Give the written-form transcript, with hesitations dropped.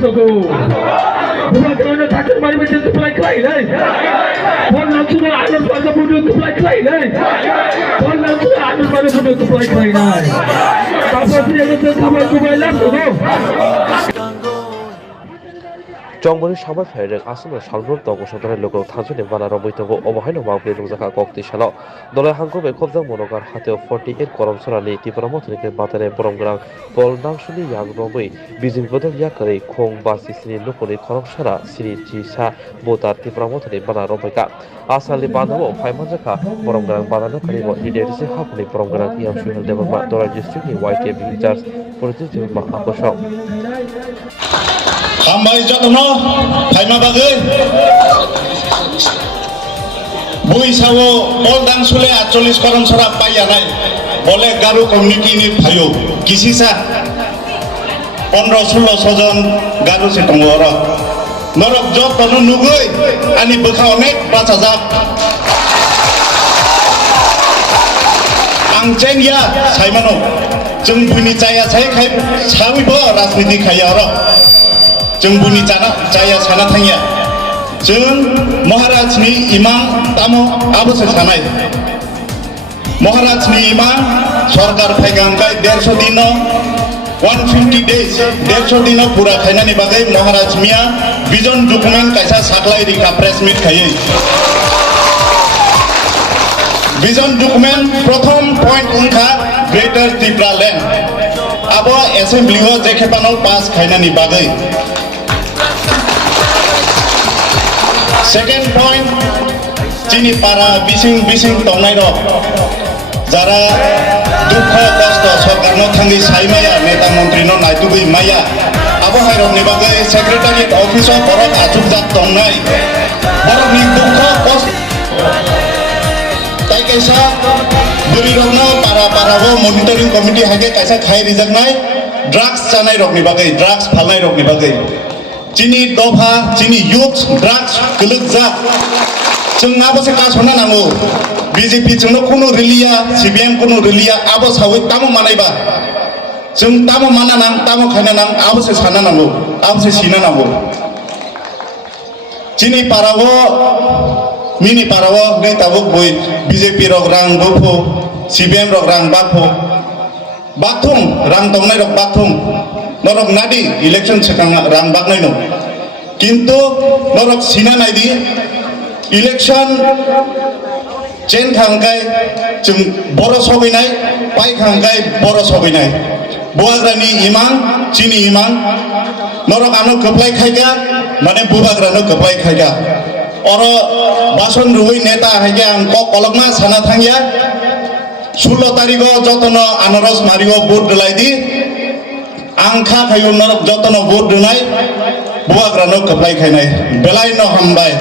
langsoko. Bukan kerana takut mari macam tu pelai kelai lah. Pon langsung anak pada bodoh tu pelai kelai lah. Pon langsung anak pada bodoh tu pelai kelai lah. Apa sih yang kita kabar kubai langsoko. জংবনি সামা ফেরেক আসলে সালগ্রুপ তগসন্তরের লোক থানসুনি বানার বৈতঙ্গ অবহাইন মাংপে রংজাখা কক্তি সাল দলে হাঙ্কুবে খবজাং মনগার হাতেও 48 করমসরানি ত্রিপুরা মন্ত্রীকে বাতারে বরমগ্রাং পল নাংসুনি young রবৈ BJP বদল ইয়াকরে খং বাসি সিনি লোকনি খরমসরা সিনি জিসা বোতার ত্রিপুরা মন্ত্রী বানা রবৈকা আসালি বানাবো ফাইমানজাখা বরমগ্রাং বানানো Karib লিডারসি হাফনি বরমগ্রাং young Suhel Debbarma দরা ডিস্ট্রিক্টনি ওয়াইকে in charge পরিচিত মা আকর্ষক Ambai jatno phaima bagai bui sawo boldang sule 48 korom sora paya nai bole garu community ni phayo kisi sa 15-16 jon garu se tongora norok job tonu nugoi ani bokha onek bachajak ang chen ya saimano jeng buni chaya chai khai sawi bo rajniti khaya ro Jembuni caya sana tanya, jeng Maharaj ni imam tamu abu sesanai. Maharaj ni imam sarkar pegang kai 150 dino 150 days 150 dino pura khaina ni bagai Maharaj mia vision document kaisa saklai di ka press meet khai. Vision document prothom point ungkha Greater Tripura land. Abo assembly ho jekhepanol pass khaina ni bagai. Second point, Chini para bising tongnai ro, jara dukha kosto sarkar no thangi saimaya neta mantri no naitugui maya, abo hairok ni bagai secretariat office of borok achukjak tongnai, borok ni dukha kosto, tai kaisa buri rok no para wo monitoring committee hage kaisa khai rijak nai, drugs chanai rok ni bagai, drugs phalnai rok ni bagai. Chini dofa, chini youth, drugs, kelukja. Jeng abo se kasona nango. BJP jengno kuno relia, CBM kuno relia, abo sawi tamu manai ba. Jeng tamu mana nang, tamu khana nang, abo se sana nango, abo se sina nango. Chini parawo, mini parawo, ne tabuk boy BJP rok rang bopho, CBM rok rang bapho. Bathung, rang tongnai rok bathung. Norok nadi election sekang rang bagnai no. Kintu norok sina nai di election chen khangkai jeng boros hobai nai pai khangkai boros hobai nai. Buagrani imang chini imang norok ano keplai khaiga mane bubagrano keplai khaiga. Oro bason ruhui neta haiga angko kolokma sana thangya 16 tariko jotono anaros marigo vote delai di angka kayu norok jotono vote dunai buat ranok keplai kainai belai no hambai